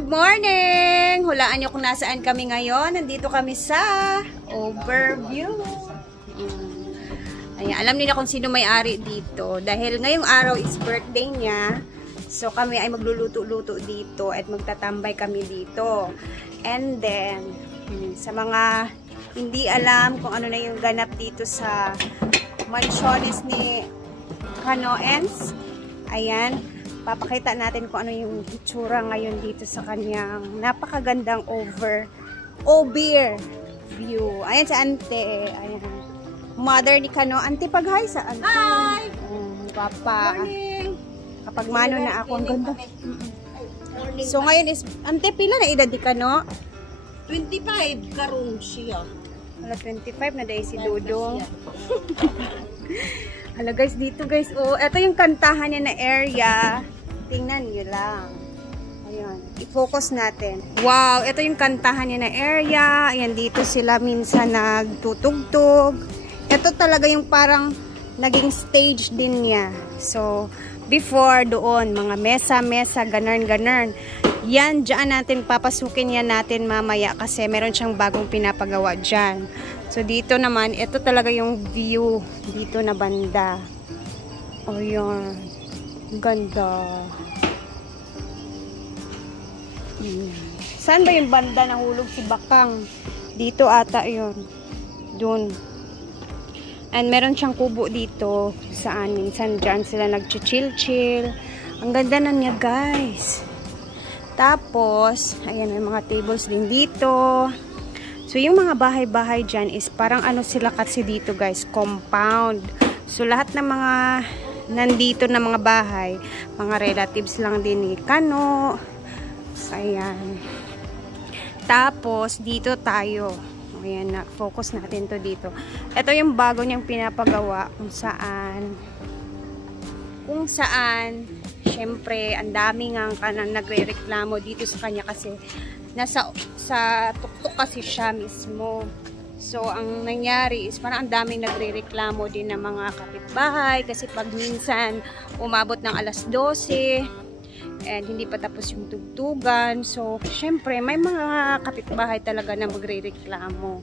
Good morning! Hulaan nyo kung nasaan kami ngayon. Nandito kami sa overview. Ayan, alam niyo na kung sino may-ari dito. Dahil ngayong araw is birthday niya. So kami ay magluluto-luto dito at magtatambay kami dito. And then, sa mga hindi alam kung ano na yung ganap dito sa mansiones ni Canoens, ayan, papakita natin kung ano yung itsura ngayon dito sa kanyang napakagandang overview. Ayan si Ante. Ayan. Mother ni Kano. Ante, pag-hi sa Ante. Hi! Papa. Morning! Kapag mano na ako, ang ganda. So ngayon is, Ante, pila na edad ni Kano? 25 karon siya. Wala, 25 na dahil si Dudong. Hala guys, dito guys, oh, ito yung kantahan niya na area. Tingnan nyo lang. Ayan, i-focus natin. Wow, ito yung kantahan niya na area. Ayan, dito sila minsan nagtutugtog. Ito talaga yung parang naging stage din niya. So, before doon, mga mesa, ganern. Yan, dyan natin papasukin yan natin mamaya kasi meron siyang bagong pinapagawa dyan. So, dito naman, ito talaga yung view dito na banda. O, yun. Ganda. Saan ba yung banda nahulog si Bakang? Dito ata yun. Doon. And meron siyang kubo dito saan. Minsan dyan sila nag-chill. Ang ganda na niya, guys. Tapos, ayan, may mga tables din dito. So, yung mga bahay-bahay dyan is parang ano sila kasi dito guys, compound. So, lahat ng mga nandito na mga bahay, mga relatives lang din ni Kano. Ayan. Tapos, dito tayo. Ayan na, focus natin to dito. Ito yung bago niyang pinapagawa kung saan, syempre, ang dami nga kanang nagre-reklamo dito sa kanya kasi sa tuktok kasi siya mismo. So, ang nangyari is parang ang daming nagre-reklamo din ng mga kapitbahay kasi pag minsan umabot ng alas 12 and hindi pa tapos yung tugtugan. So, syempre, may mga kapitbahay talaga na magre-reklamo.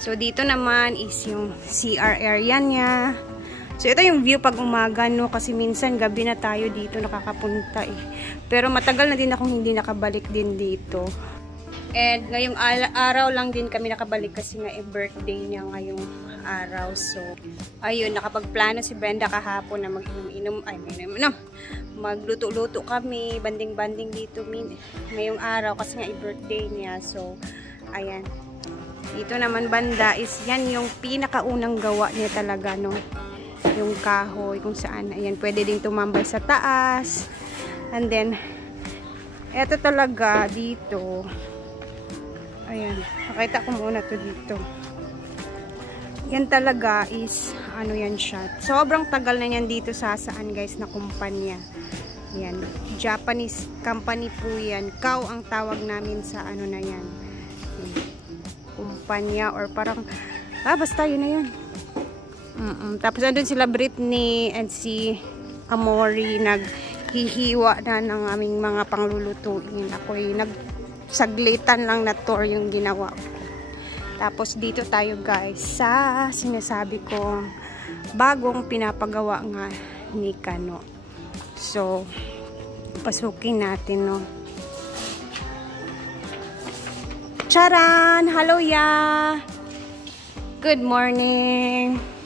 So, dito naman is yung CR area niya. So, ito yung view pag umaga, no? Kasi minsan gabi na tayo dito nakakapunta eh. Pero matagal na din akong hindi nakabalik din dito. And ngayong araw lang din kami nakabalik kasi nga birthday niya ngayong araw. So, ayun, nakapagplano si Brenda kahapon na magluto-luto kami, banding-banding dito ngayong araw kasi nga birthday niya. So, ayan. Dito naman banda is yan yung pinakaunang gawa niya talaga, no? Yung kahoy kung saan, ayan, pwede din tumambay sa taas. And then, eto talaga dito. Ayan, pakita ko muna to dito. Yan talaga is, ano yan siya. Sobrang tagal na yan dito sa saan guys na kumpanya. Yan, Japanese company po yan. Kao ang tawag namin sa ano na yan. Kumpanya or parang, basta yun na yan. Tapos andun sila Britney and si Amori naghihiwa na ng aming mga panglulutuin. Ako'y nagsaglitan lang na tour yung ginawa ko. Tapos dito tayo guys sa sinasabi ko bagong pinapagawa nga ni Kano. So, pasukin natin, no. Charan! Hello ya! Good morning!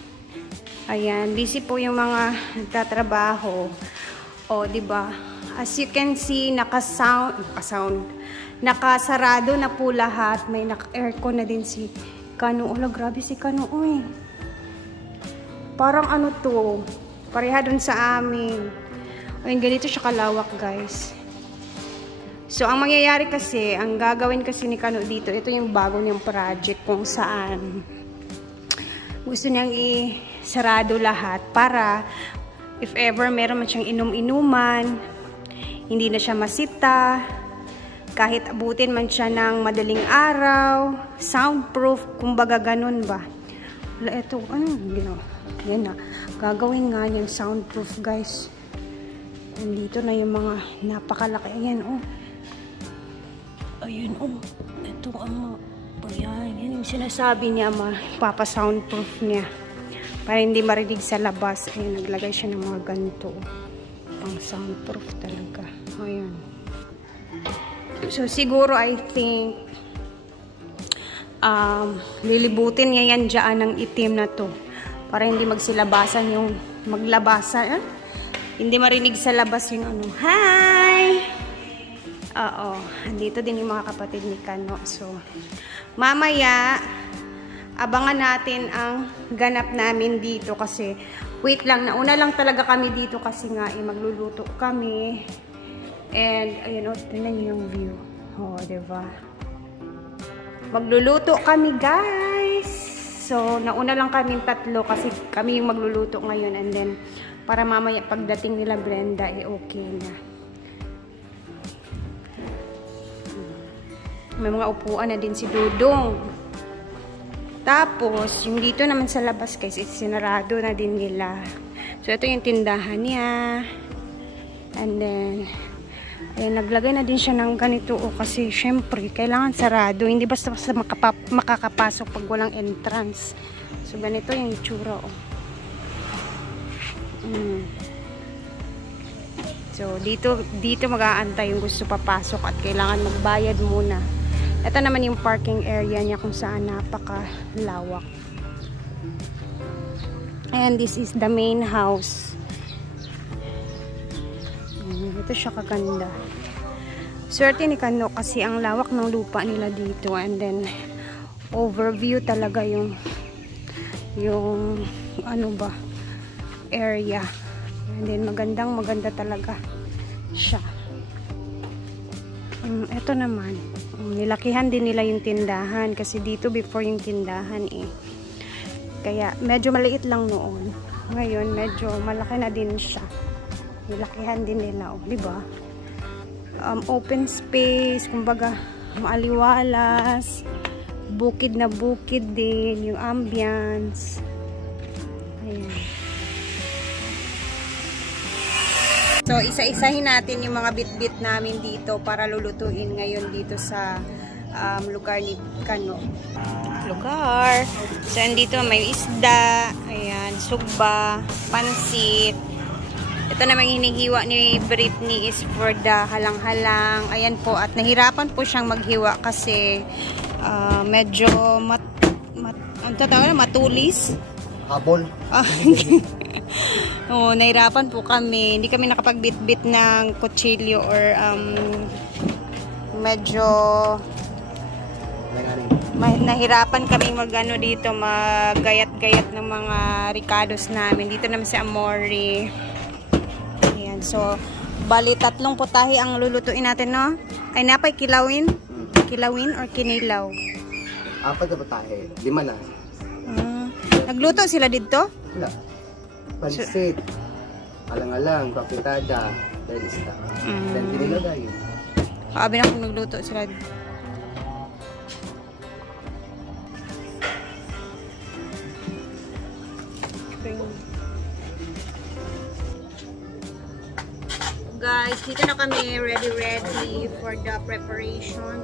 Ayan, busy po yung mga nagtatrabaho. O, diba? As you can see, nakasarado na po lahat. May naka-aircon na din si Kano. Ola, grabe si Kano, uy. Parang ano to, pareha dun sa amin. Ayun, ganito siya kalawak, guys. So, ang mangyayari kasi, ang gagawin kasi ni Kano dito, ito yung bago niyang project kung saan gusto niyang sarado lahat para if ever meron man siyang inom-inuman, hindi na siya masita, kahit abutin man siya ng madaling araw, soundproof, kumbaga ganun ba. Wala, ito, yan na, gagawin nga yung soundproof guys. Nandito na yung mga napakalaki, ayan oh. Ayun, oh. Ito ang ayan, yan yung sinasabi niya, papa-soundproof niya. Para hindi marinig sa labas. Ayun, naglagay siya ng mga ganito. Pang soundproof talaga. Ayun. So, siguro, I think, lilibutin niya yan dyan ng itim na to. Para hindi magsilabasan yung maglabasan. Hindi marinig sa labas yung ano. Hi! Oo. Andito din yung mga kapatid ni Kano. So, mamaya, abangan natin ang ganap namin dito kasi wait lang, nauna lang talaga kami dito kasi nga magluluto kami. And, ayun o, tingnan niyo yung view. Oh, diba? Magluluto kami, guys! So, nauna lang kami tatlo kasi kami yung magluluto ngayon. And then, para mamaya pagdating nila Brenda, okay na. May mga upuan na din si Dudong. Tapos, yung dito naman sa labas guys, sinarado na din nila. So, ito yung tindahan niya. And then, ayan, naglagay na din siya ng ganito. Kasi, syempre, kailangan sarado. Hindi basta-basta makakapasok pag walang entrance. So, ganito yung itsura. So, dito mag-aantay yung gusto papasok at kailangan magbayad muna. Ito naman yung parking area niya kung saan napakalawak. And this is the main house. Ito siya kaganda. Swerte ni Kano kasi ang lawak ng lupa nila dito. And then, overview talaga yung ano ba, area. And then, maganda talaga siya. Ito naman. Nilakihan din nila yung tindahan kasi dito before yung tindahan kaya medyo maliit lang noon. Ngayon medyo malaki na din siya. Nilakihan din nila, di ba? Open space, kumbaga maaliwalas, bukid na bukid din yung ambience. Ayan. So, isa-isahin natin yung mga bit-bit namin dito para lulutuin ngayon dito sa lugar ni Kano. Lugar. So, andito may isda, ayan, sugba, pansit. Ito namang hinihiwa ni Britney is for the halang-halang. Ayan po, at nahirapan po siyang maghiwa kasi medyo matulis. Habol. Oo, nahirapan po kami. Hindi kami nakapagbit-bit ng kutsilyo or medyo nahirapan kami magano dito, magayat-gayat ng mga ricados namin. Dito naman si Amore. Ayan, so bali 3 putahe ang lulutuin natin, no? Ay napay kilawin? Kilawin or kinilaw? 4 na putahe, 5 na. Nagluto sila dito? Wala. Pansit, alang-alang, papitada, then isda. Then tinilagay. Abi na kung nagluto sila. Guys, dito na kami ready for the preparation.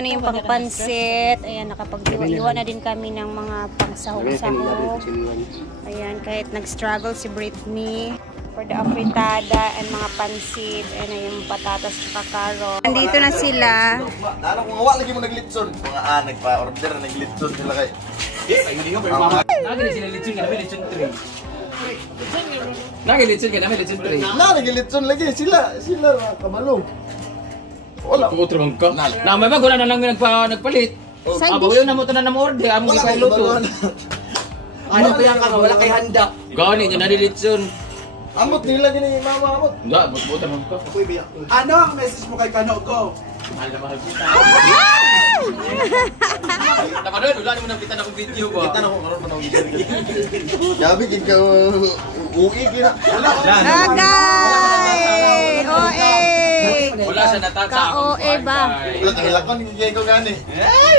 Ano yung pangpansit? Ayan, nakapag-iwa na din kami ng mga pangsahog-sahog. Ayan, kahit nag-struggle si Britney for the afritada and mga pansit. Ayan, yung patatas at carrot. Nandito na sila. Lalo kung awa lagi mo naglitson. Mga nagpa-order, naglitson sila kay. Hindi nga pero mama. Nagilitson sila litson ka namin, litson 3. Nagilitson ka namin, litson 3. Naglitson lagi sila kabalo. Wala Kung utro ka. Na may wala na lang nagpalit. Aba yun na mo to na order, amo gi kay luto. Ano pa yan ka? Wala kay handa. Gani niya nalilitson. Amot nila gini mama amot. Nga, magbuta mo ka. Ano ang message mo kay Kano ko? Mahal na mahal kita. Napanood, wala naman nakita na akong video ba? Kita na ko karon pa na video. Gabi gid ka uwi gina. Guys! siya natata. Ka-OA ba? Hilakon, hindi ko gani.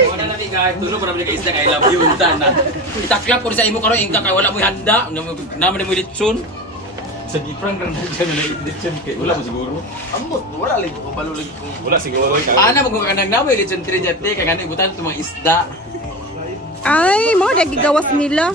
Wala na guys, tulog para balik ka isda kay love you na. Itaklap ko sa imo karon ingka kay wala mo handa, naman mo litson. Sa gipran kan dyan na litson kay wala mo siguro. Ambot, wala lagi ko palo lagi ko. Wala siguro. Ana mo kung kanang namoy litson trijate kay kanang ibutan to mga isda. Ay, mga nagigawas nila.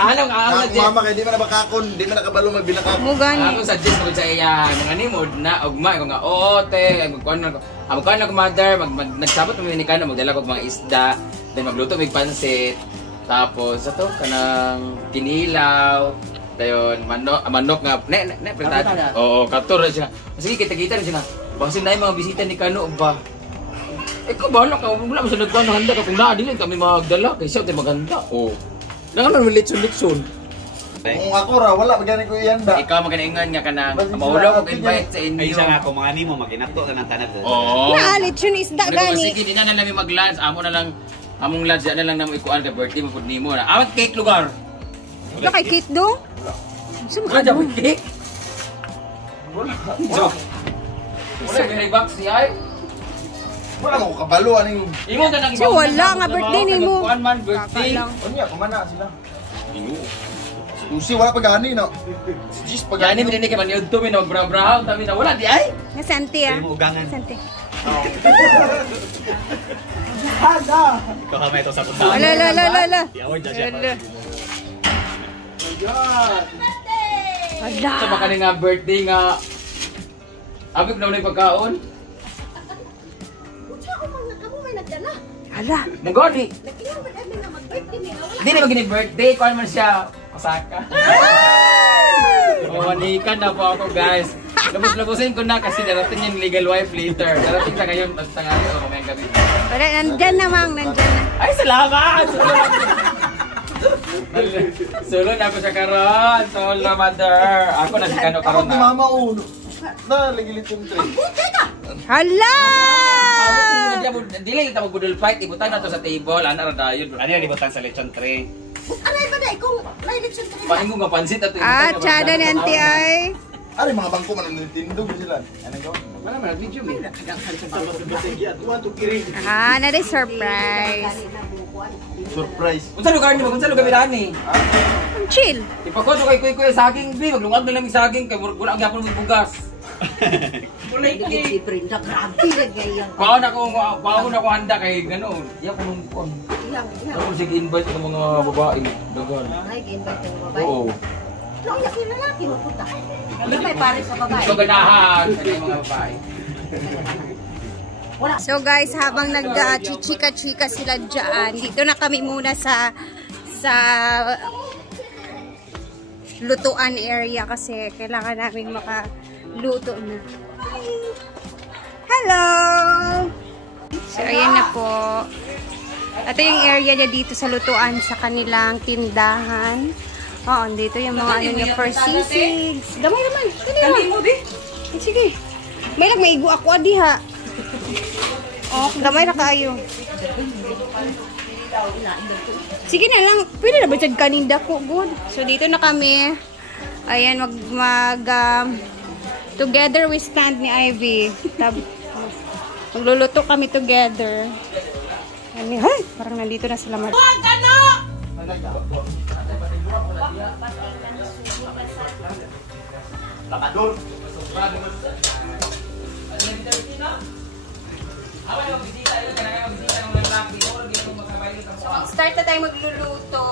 Anong Mama kay di man nakakon, di man nakabalo magbilakak. Mo gani. Ako suggest ko sa iya mga nimo na ugma ko nga oo te kuan ko. Amo kan ako mother nagsabot mo ni kana magdala ko mga isda, then magluto mig pansit. Tapos ato kanang kinilaw. Dayon manok nga ne pritado. Oo, kator siya. Sige kita-kita siya na. Basta na mga bisita ni Kano ba. Ikaw bahala ka, wala mo sa nagkuhan ng handa ka. Kung naadilin kami magdala, kaya siya tayo maganda. Oo. Nangalan mo litson-litson. Kung ako ra, wala magani ko ihanda. Ikaw maganaingan nga ka na mahulaw ko invite sa inyo. Ay isa nga ako mga nimo maginato na ng tanan. Oo. Naalit yun isda gani. Sige, di na namin mag-lunch. Amo na lang, among lunch, na lang namin ikuan ka birthday mo po nimo na. Awat cake lugar. Ito kay Kate do? Wala dyan mo cake. Wala. Wala, may box siya. Wala mo kabalo aning. Imo na lang So, wala nga birthday nimo. Kuan man birthday. Kakalang. Unya, kumana sila. Usi wala pa gani no. Si Jis pa Gani gani. mo din kay man YouTube na magbra-brahaw tami na wala di ay. Nga santi ah. Pwede mo ugangan. Santi. Ikaw kamay ito sa punta. Ala. I-award na siya. Ala. Sa baka nga birthday nga abik na ulit pagkaon. Ala. Nagodi. Hindi naman gini birthday, kuan man siya. Pasaka. Mawanikan na po ako guys. Labos-labosin ko na kasi darating yung legal wife later. Darating na ngayon pag tangali o mamayang gabi. Wala, nandyan namang, nandyan na. Ay, salamat! Solo na ako sa karon. Solo, mother. Ako na si Kano Ako karon ni na. mama uno. Na ligilit yung tray. Hala! Dili kita magbudol fight. Ibutan na to sa table. Ana ra dayon. Ano yung libutan sa lechon tray? Aray ba na, kung nailit siya tayo. Pahingo nga pansit at Ah, tsada ni auntie ay. Ari mga bangko man nagtindog sila. Ano gawin? Wala man video mi. Ah, na rin surprise. Surprise. Unsa lugar ni? Unsa lugar birani? Chill. Ipakoso kay kuy saging bi. Maglungag na lang mi saging kay wala ang gyapon mo bugas. Kulay Si Brenda, grabe na ganyan. Paon ako handa kay ganoon. Iya ko nung kon. Ako sige invite ng mga babae. Dagan. Ay, invite ng babae. Oo. Nung yakin na laki, mapunta. May pare sa babae. So ganahan sa mga babae. So guys, habang nag-chika-chika sila dyan, dito na kami muna sa lutuan area kasi kailangan namin makaluto na. Hello! So ayan na po. Ito yung area niya dito sa lutuan sa kanilang tindahan. Oo, dito yung mga ano niya, first sisigs. Gamay naman. Kami mo, di? Sige. May lang maigo ako, adi ha. Oh, gamay na kayo. Sige na lang. Pwede na ba dyan kaninda ko? Good. So, dito na kami. Ayan, together we stand ni Ivy. Magluluto kami together. Ay, parang nandito na sila. Lakador. Start na tayo magluluto.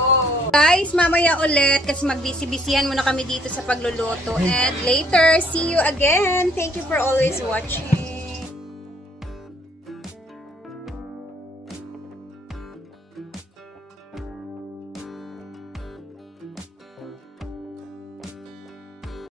Guys, mamaya ulit kasi magbisi-bisihan muna kami dito sa pagluluto. And later, see you again. Thank you for always watching.